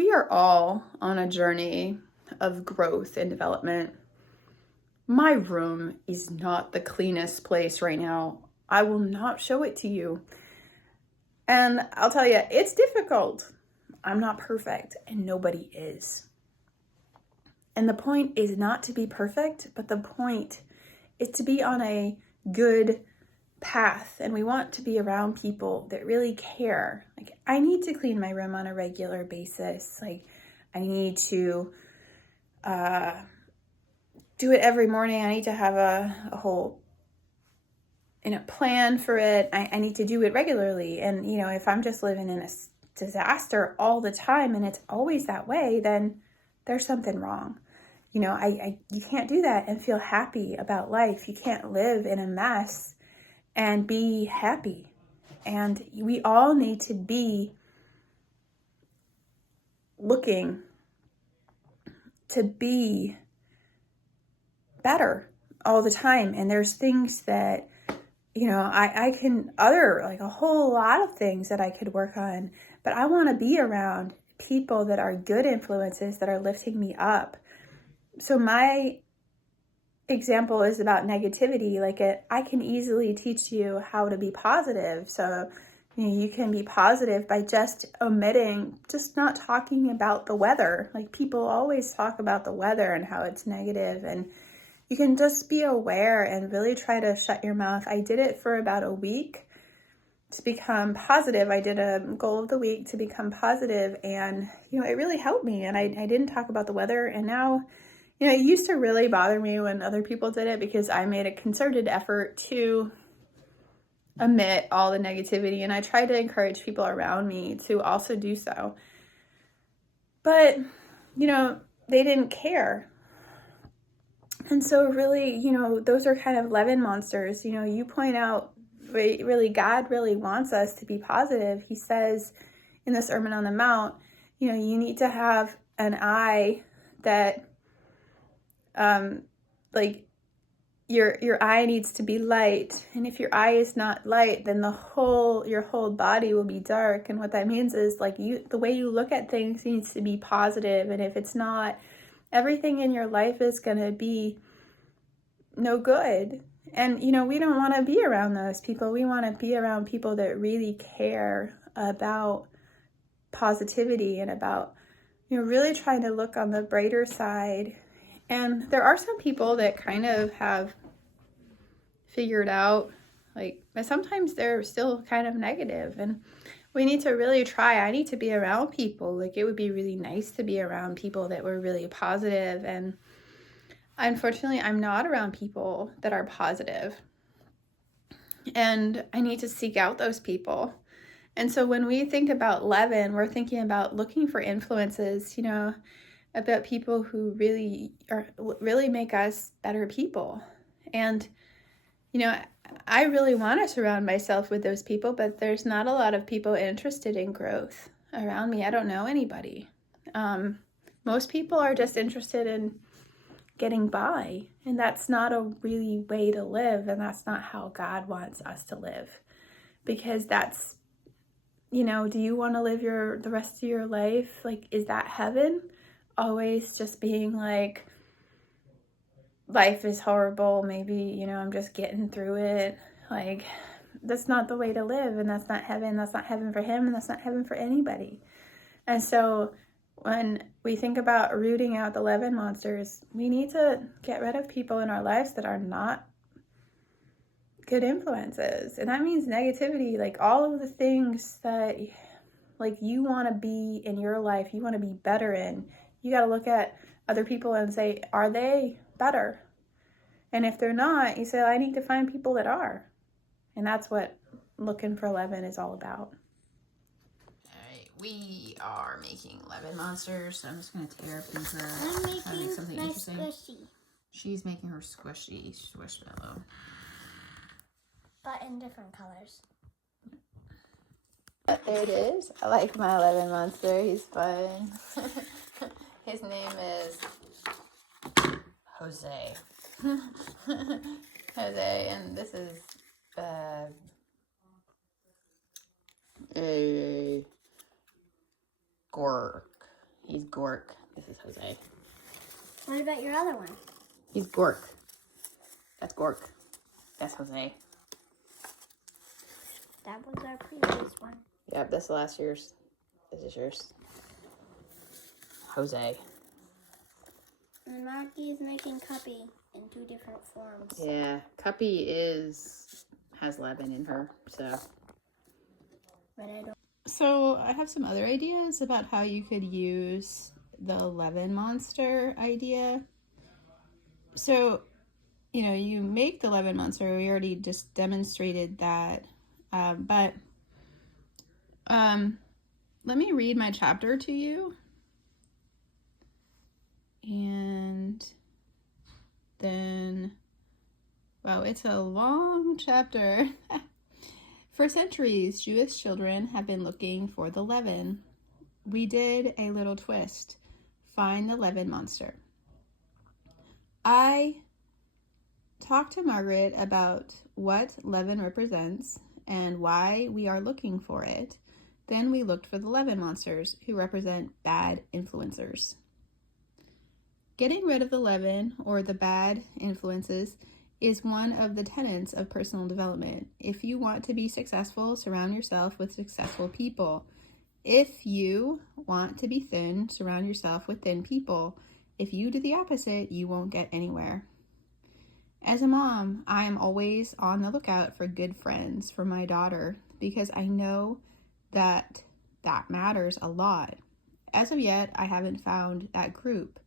We are all on a journey of growth and development. My room is not the cleanest place right now. I will not show it to you. And I'll tell you, it's difficult. I'm not perfect, and nobody is. And the point is not to be perfect, but the point is to be on a good path. And we want to be around people that really care. Like, I need to clean my room on a regular basis. Like, I need to do it every morning. I need to have a whole plan for it. I need to do it regularly. And, if I'm just living in a disaster all the time and it's always that way, then there's something wrong. You can't do that and feel happy about life. You can't live in a mess and be happy. And we all need to be looking to be better all the time. And there's things that, I can like a whole lot of things that I could work on, but I want to be around people that are good influences that are lifting me up. So my example is about negativity. Like, I can easily teach you how to be positive. So, you can be positive by just not talking about the weather. Like, people always talk about the weather and how it's negative, and you can just be aware and really try to shut your mouth. I did it for about a week to become positive. I did a goal of the week to become positive, and, it really helped me. And I didn't talk about the weather. And now, it used to really bother me when other people did it because I made a concerted effort to omit all the negativity, and I tried to encourage people around me to also do so. But, they didn't care. And so really, those are kind of Leaven Monsters. You point out, really, God really wants us to be positive. He says in the Sermon on the Mount, you need to have an eye that, like, your eye needs to be light. And if your eye is not light, then your whole body will be dark. And what that means is, like, the way you look at things needs to be positive. And if it's not, everything in your life is going to be no good. And, we don't want to be around those people. We want to be around people that really care about positivity and about, really trying to look on the brighter side. And there are some people that kind of have figured out, like, but sometimes they're still kind of negative, and we need to really try. I need to be around people. Like, it would be really nice to be around people that were really positive. And unfortunately, I'm not around people that are positive. And I need to seek out those people. And so when we think about Leaven, we're thinking about looking for influences, about people who really make us better people. And, I really want to surround myself with those people, but there's not a lot of people interested in growth around me. I don't know anybody. Most people are just interested in getting by, and that's not a really way to live, and that's not how God wants us to live. Because that's, do you want to live the rest of your life? Like, is that heaven? Always just being like, life is horrible, maybe, I'm just getting through it. Like, that's not the way to live, and that's not heaven. That's not heaven for him, and that's not heaven for anybody. And so when we think about rooting out the Leaven Monsters, we need to get rid of people in our lives that are not good influences. And that means negativity, like all of the things that, like, you want to be in your life, you want to be better in. You got to look at other people and say, are they better? And if they're not, you say, I need to find people that are. And that's what looking for Leaven is all about. We are making Leaven Monsters, so I'm just going to tear up these. I'm making something my interesting. squishy. She's making her squishy squishmallow. But in different colors. There it is. I like my Leaven Monster. He's fun. His name is Jose. Jose, and this is a Gork. He's Gork. This is Jose. What about your other one? He's Gork. That's Gork. That's Jose. That was our previous one. Yep, that's last year's. This is yours. Jose. And Marky is making Cuppy in 2 different forms. Yeah, Cuppy has Leaven in her, so. But I don't. So I have some other ideas about how you could use the Leaven monster idea. So, you make the Leaven monster. We already just demonstrated that. But let me read my chapter to you. And then, wow, it's a long chapter. For centuries, Jewish children have been looking for the leaven. We did a little twist. Find the Leaven monster. I talked to Margaret about what leaven represents and why we are looking for it. Then we looked for the Leaven monsters, who represent bad influencers. Getting rid of the leaven, or the bad influences, is one of the tenets of personal development. If you want to be successful, surround yourself with successful people. If you want to be thin, surround yourself with thin people. If you do the opposite, you won't get anywhere. As a mom, I am always on the lookout for good friends for my daughter because I know that matters a lot. As of yet, I haven't found that group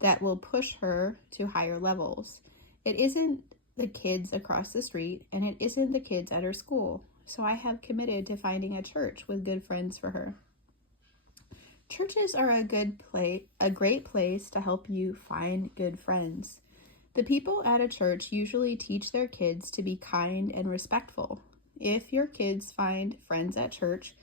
that will push her to higher levels. It isn't the kids across the street, and it isn't the kids at her school. So I have committed to finding a church with good friends for her. Churches are a great place to help you find good friends. The people at a church usually teach their kids to be kind and respectful. If your kids find friends at church,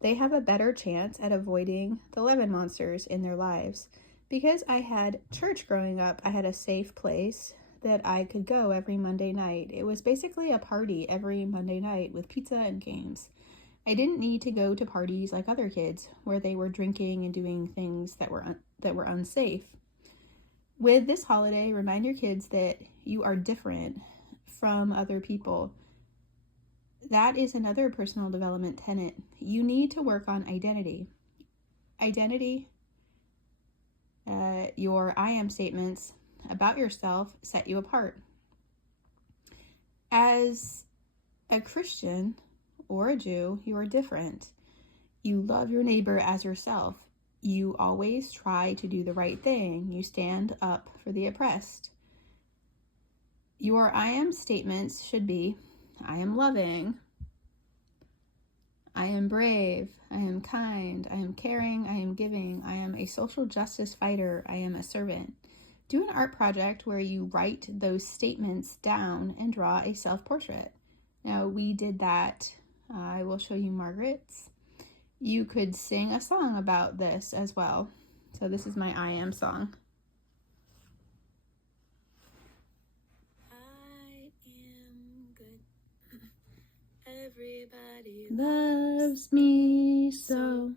they have a better chance at avoiding the Leaven monsters in their lives. Because I had church growing up, I had a safe place that I could go every Monday night. It was basically a party every Monday night with pizza and games. I didn't need to go to parties like other kids where they were drinking and doing things that were unsafe. With this holiday, remind your kids that you are different from other people. That is another personal development tenet. You need to work on identity. Your I am statements about yourself set you apart. As a Christian or a Jew, you are different. You love your neighbor as yourself. You always try to do the right thing. You stand up for the oppressed. Your I am statements should be, I am loving, I am brave, I am kind, I am caring, I am giving, I am a social justice fighter, I am a servant. Do an art project where you write those statements down and draw a self-portrait. Now, we did that. I will show you Margaret's. You could sing a song about this as well. So this is my I am song. I am good. Everybody loves me so.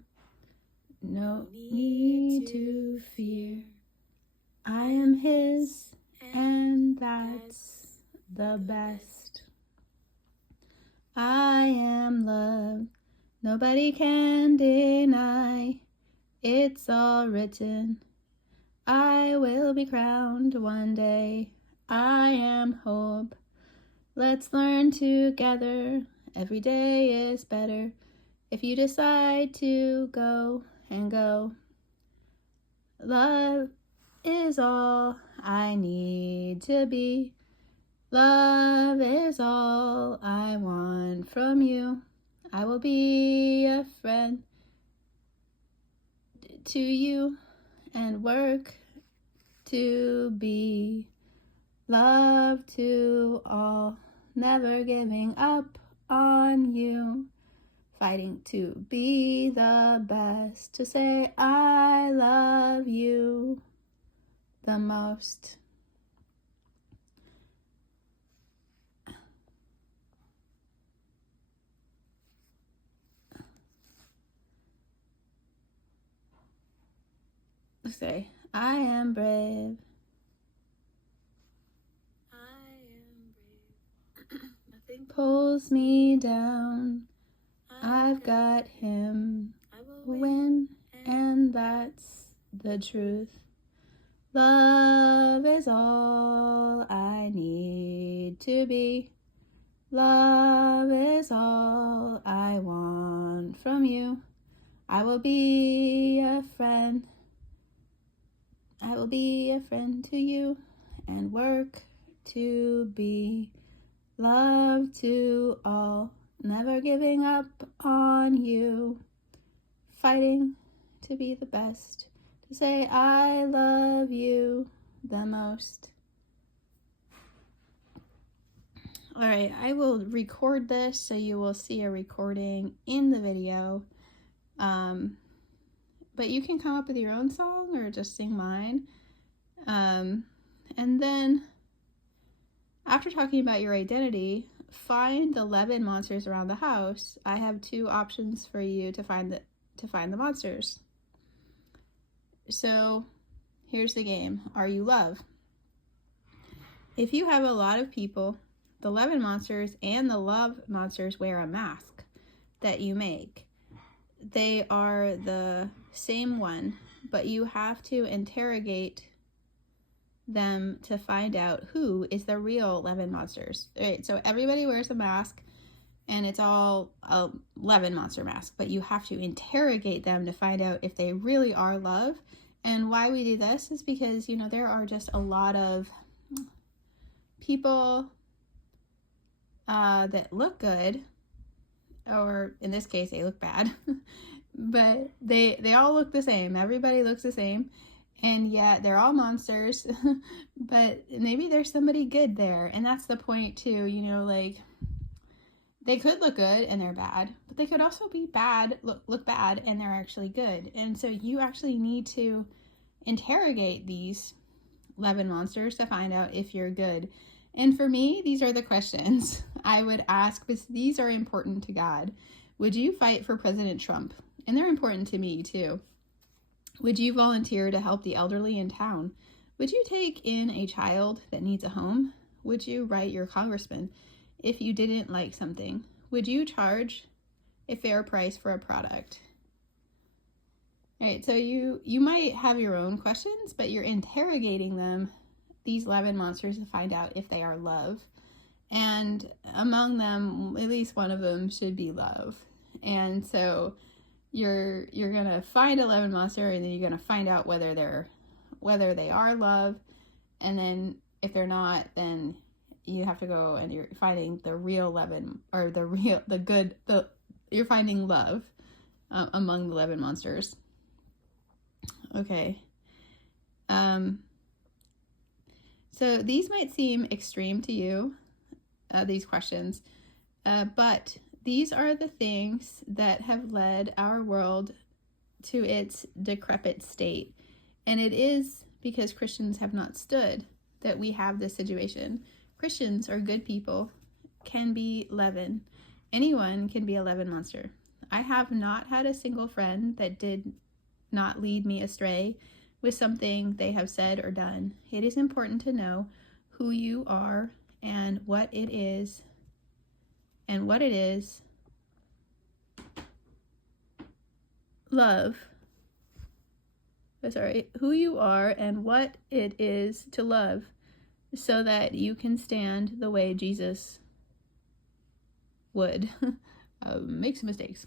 No need to fear. I am his, and that's the best. I am loved. Nobody can deny. It's all written. I will be crowned one day. I am hope. Let's learn together. Every day is better if you decide to go and go. Love is all I need to be. Love is all I want from you. I will be a friend to you and work to be love to all, never giving up on you, fighting to be the best, to say I love you the most. Let's say, I am brave. Nothing pulls me down. I've got him. I will win, and that's the truth. Love is all I need to be. Love is all I want from you. I will be a friend. I will be a friend to you and work to be love to all. Never giving up on you. Fighting to be the best. To say I love you the most. All right, I will record this so you will see a recording in the video. But you can come up with your own song or just sing mine. And then after talking about your identity, find the Leaven monsters around the house. I have 2 options for you to find the monsters. So here's the game. Are you love? If you have a lot of people, the Leaven monsters and the love monsters wear a mask that you make. They are the same one, but you have to interrogate them to find out who is the real Leaven monsters. All right, so everybody wears a mask and it's all a Leaven monster mask, but you have to interrogate them to find out if they really are love. And why we do this is because, you know, there are just a lot of people that look good, or in this case, they look bad, but they all look the same. Everybody looks the same, and yet they're all monsters, but maybe there's somebody good there, and that's the point too, you know, like, they could look good and they're bad, but they could also be bad, look bad, and they're actually good. And so you actually need to interrogate these Leaven monsters to find out if you're good. And for me, these are the questions I would ask, because these are important to God. Would you fight for President Trump? And they're important to me too. Would you volunteer to help the elderly in town? Would you take in a child that needs a home? Would you write your congressman if you didn't like something? Would you charge a fair price for a product? All right, so you might have your own questions, but you're interrogating them, these Leaven monsters, to find out if they are love. And among them, at least one of them should be love. And so you're gonna find a Leaven monster, and then you're gonna find out whether they are love. And then if they're not, then you have to go and you're finding the real Leaven, or you're finding love among the Leaven monsters. Okay. So these might seem extreme to you, these questions, but these are the things that have led our world to its decrepit state. And it is because Christians have not stood that we have this situation. Christians are good people, can be leaven. Anyone can be a Leaven monster. I have not had a single friend that did not lead me astray with something they have said or done. It is important to know who you are and what it is, love. Who you are and what it is to love, so that you can stand the way Jesus would. Make some mistakes.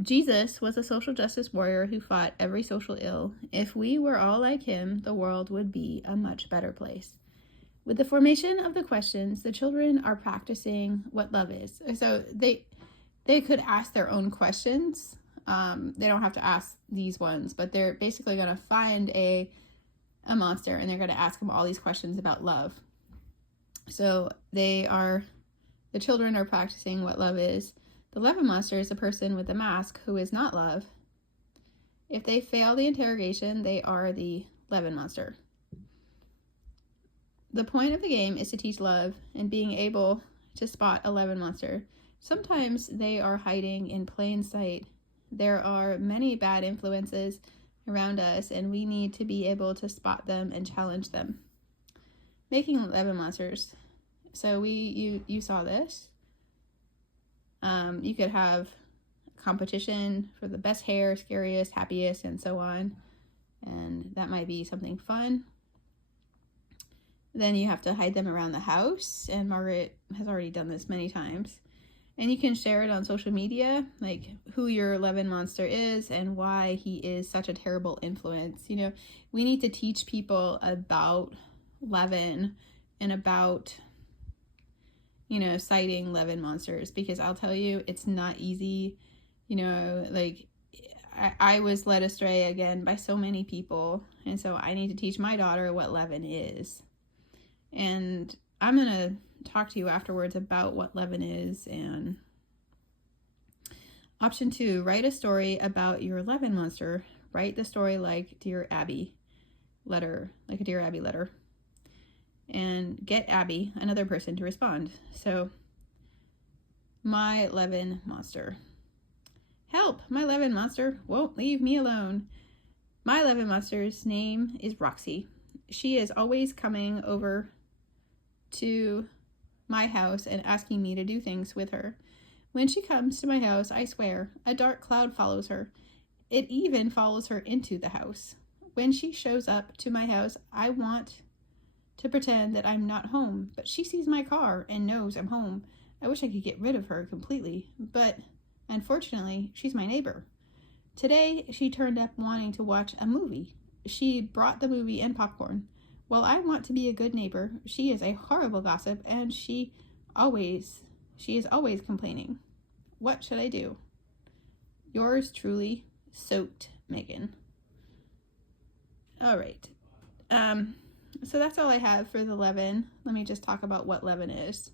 Jesus was a social justice warrior who fought every social ill. If we were all like him, the world would be a much better place. With the formation of the questions, the children are practicing what love is. So they could ask their own questions. They don't have to ask these ones, but they're basically going to find a monster, and they're going to ask them all these questions about love. So the children are practicing what love is. The Leaven monster is a person with a mask who is not love. If they fail the interrogation, they are the Leaven monster. The point of the game is to teach love and being able to spot a Leaven monster. Sometimes they are hiding in plain sight. There are many bad influences around us, and we need to be able to spot them and challenge them. Making Leaven Monsters. So you saw this. You could have a competition for the best hair, scariest, happiest, and so on. And that might be something fun. Then you have to hide them around the house, and Margaret has already done this many times. And you can share it on social media, like who your Leaven Monster is and why he is such a terrible influence. You know, we need to teach people about Leaven and about, you know, citing Leaven Monsters, because I'll tell you, it's not easy. You know, like I was led astray again by so many people, and so I need to teach my daughter what Leaven is. And I'm going to talk to you afterwards about what Leaven is. And option 2, write a story about your Leaven Monster. Write the story like Dear Abby letter, like a Dear Abby letter. And get Abby, another person, to respond. So, my Leaven Monster. Help! My Leaven Monster won't leave me alone. My Leaven Monster's name is Roxy. She is always coming over to my house and asking me to do things with her. When she comes to my house, I swear, a dark cloud follows her. It even follows her into the house. When she shows up to my house, I want to pretend that I'm not home, but she sees my car and knows I'm home. I wish I could get rid of her completely, but unfortunately, she's my neighbor. Today, she turned up wanting to watch a movie. She brought the movie and popcorn. Well, I want to be a good neighbor. She is a horrible gossip, and she is always complaining. What should I do? Yours truly, Soaked Megan. All right. So that's all I have for the Leaven. Let me just talk about what Leaven is.